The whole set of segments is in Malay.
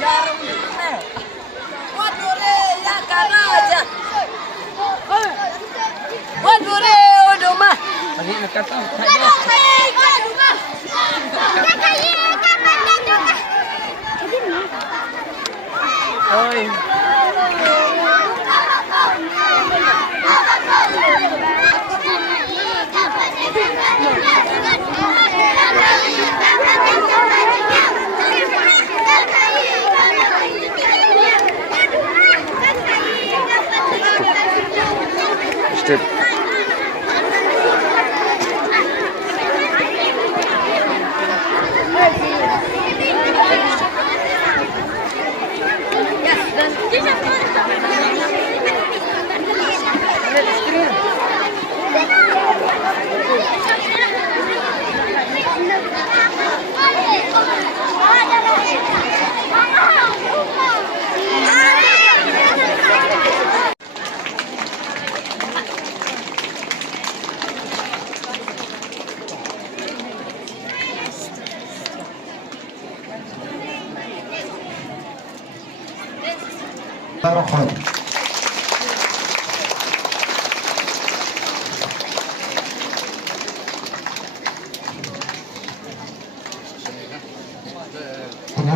jarum di mana? Waduh re, ya kan aja. Waduh re, waduh mah. Lagi dekat tuh. Waduh mah. Oi. Step.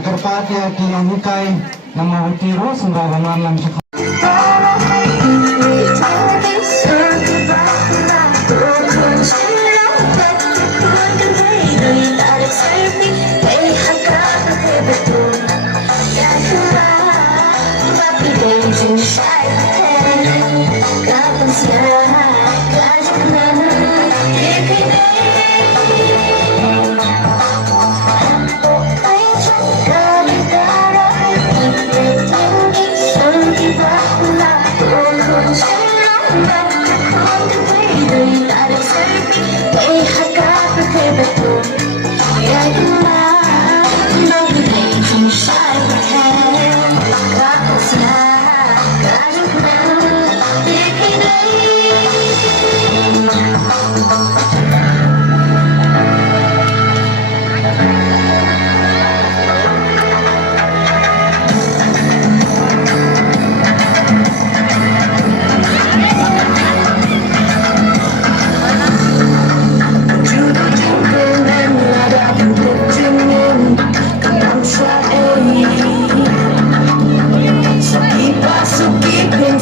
Terpakai dilakukan nama utiro sembarangan langsung.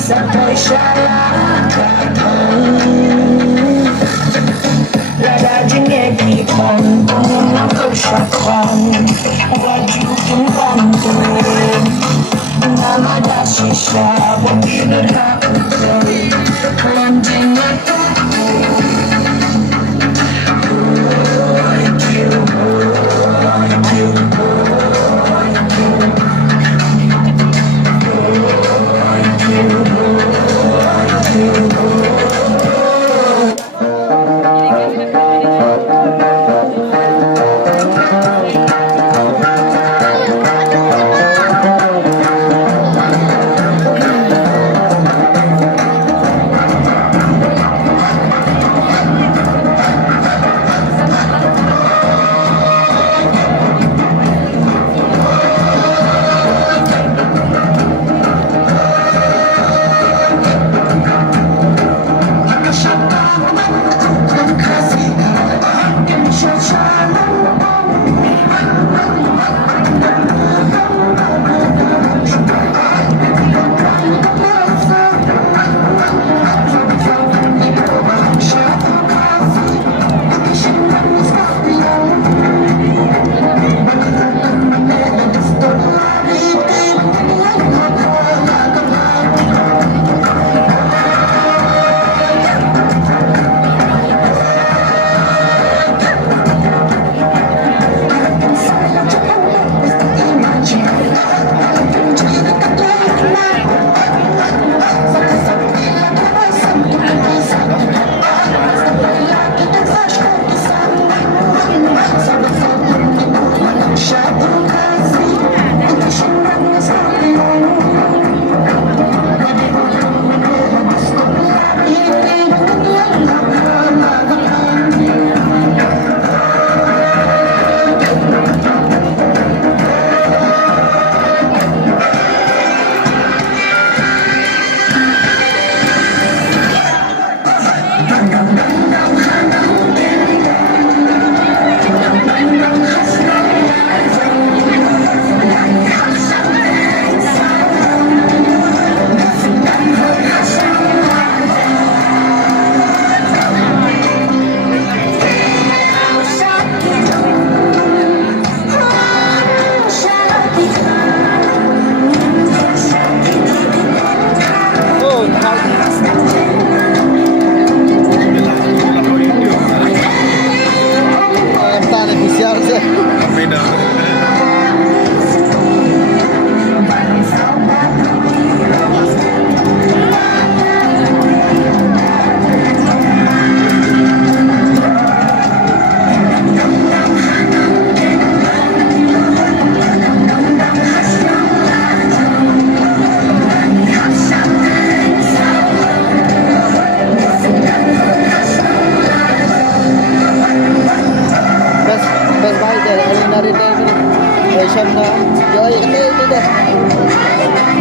Sampai syarat Lada jengeki panggung Aku syakwan Wajib pun panggung Nama dah sisa Bagi berhak Lanjing atau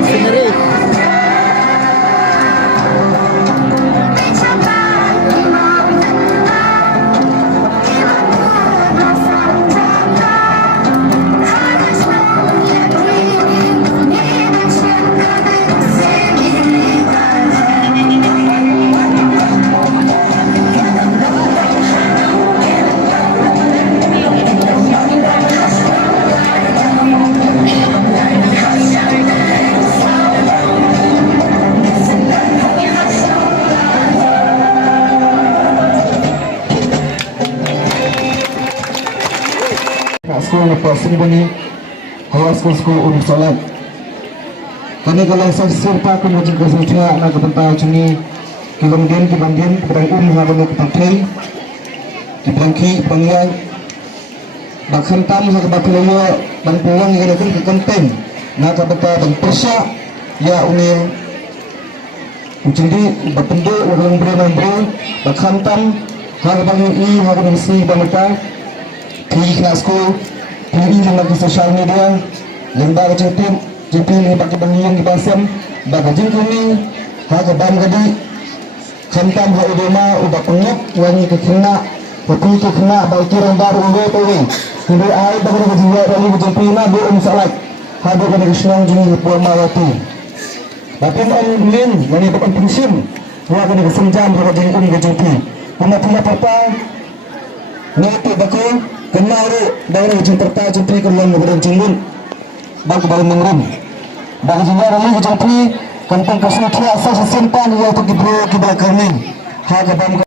Sendiri. School na po simboni hawa school untuk salat. Kani kalau saya serta aku macam kesentia nak ketentang cumi kilomgen kepada hawa kepakai dibangki pangyang bahkan tam sa kabatulayo bang pulang yang ada ke kenteng nak kepada bang persa ya unil jadi berpenduk orang beri bahkan tam harga bang harga misi bangita di kelasku PI lagi sosial media lembaga JP ni pakai bangian di basem baga jingkuni haga bam gadi kantam ha udema uba pengap wangi ke kena putih ke kena baiki orang baru uwe pewe hindi ay baga na gajiwa rali ke JP na buong salat haga ka nagisnong jini puan mawati batin ang lin nani bakang pensim haga nagisenjam haga jingkuni ke JP kumatila papa ngati bako kenari dari jumperta jumpri keluar negeri Jimbun bagi baru mengrum bagi juga ramai jumpri kantong kasih kia asal simpan yaitu kibro kibra kerning harga bam